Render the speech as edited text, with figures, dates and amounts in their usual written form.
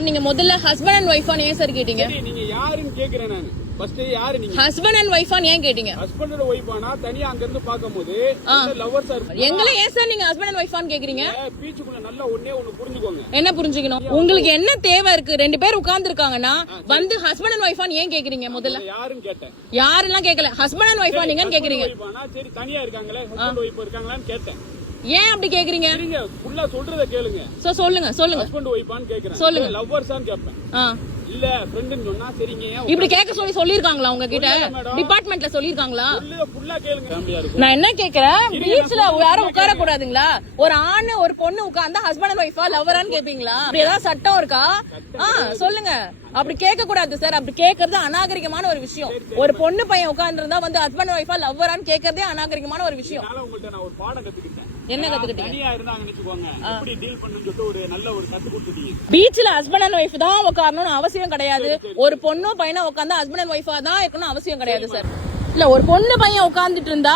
Sir நீங்க முதல்ல husband and ஒய்ஃபான்னு ஏன் சார் கேட்டீங்க? நீங்க யாருன்னு கேக்குறேன் நான். ஃபர்ஸ்ட் யாரு நீங்க? ஹஸ்பண்ட் அண்ட் ஒய்ஃபான்னு ஏன் கேட்டீங்க? ஹஸ்பண்ட் அண்ட் ஒய்ஃபானா தனியா அங்க இருந்து பாக்கும்போது லவ்வர்ஸா இருப்பாங்க. எங்களை ஏன் சார் நீங்க ஹஸ்பண்ட் அண்ட் ஒய்ஃபான்னு கேக்குறீங்க? பீச்சுக்குள்ள நல்லா ஒண்ணே ஒன்னு புரிஞ்சுக்கோங்க. என்ன புரிஞ்சுக்கணும்? உங்களுக்கு என்ன தேவை இருக்கு? ரெண்டு பேர் உட்கார்ந்து இருக்காங்கன்னா வந்து ஹஸ்பண்ட் அண்ட் ஒய்ஃபான்னு ஏன் கேக்குறீங்க? முதல்ல யாருன்னு கேட்டேன். யாரெல்லாம் கேட்கல, ஹஸ்பண்ட் அண்ட் ஒய்ஃபா நீங்கன்னு கேக்குறீங்க. சரி தனியா இருக்காங்களே ஹஸ்பண்ட் ஒய்ஃப் இருக்காங்களான்னு கேட்டேன். ஏன் அப்படி கேக்குறீங்க? நீங்க ஃபுல்லா சொல்றத கேளுங்க. சொல்லுங்க ஹஸ்பண்ட் ஒய்ஃபான்னு கேக்குறேன். சொல்லுங்க. லவ்வர்ஸான்னு கேப்பேன். இல்ல ஃப்ரெண்ட்னு சொன்னா சரிங்க. இப்படி கேட்க சொல்லிருக்காங்களா உங்க கிட்ட? டிபார்ட்மெண்ட்ல சொல்லிருக்காங்களா? ஃபுல்லா கேளுங்க. ஃபேமிலியா இருக்கும். நான் என்ன கேக்குறேன், பீச்ல யாரும் உட்கார கூடாதுங்களா? ஒரு ஆண் ஒரு பொண்ணு உட்கார்ந்தா ஹஸ்பண்ட் அண்ட் ஒய்ஃபா லவ்வரான்னு கேப்பீங்களா? அப்படி ஏதாவது சட்டம் இருக்கா? சொல்லுங்க. அப்படி கேட்க கூடாது சார். அப்படி கேக்குறது அநாகரிகமான ஒரு விஷயம். ஒரு பொண்ணு பையன் உட்கார்ந்து இருந்தா வந்து ஹஸ்பண்ட் ஒய்ஃபா லவ்வரான்னு கேக்குறதே அநாகரிகமான ஒரு விஷயம். உங்கள்ட்ட நான் ஒரு பாடம் கத்துக்கிட்டேன். என்ன கத்துக்கிட்டீங்க? தனியா இருந்தாங்கன்னு வெச்சுக்கோங்க, எப்படி டீல் பண்ணனும்னு சொல்லிட்டு ஒரு நல்ல ஒரு கத்து கொடுத்துட்டீங்க. பீச்ல ஹஸ்பண்ட் அண்ட் ஒய்ஃப் தான் உட்காரணும்னு அவசியம் கிடையாது. ஒரு பொண்ணோ பையனோ உட்கார்ந்தா ஹஸ்பண்ட் அண்ட் ஒய்ஃபா தான் இருக்கணும் அவசியம் கிடையாது சார். இல்ல ஒரு பொண்ணு பையன் உட்கார்ந்துட்டு இருந்தா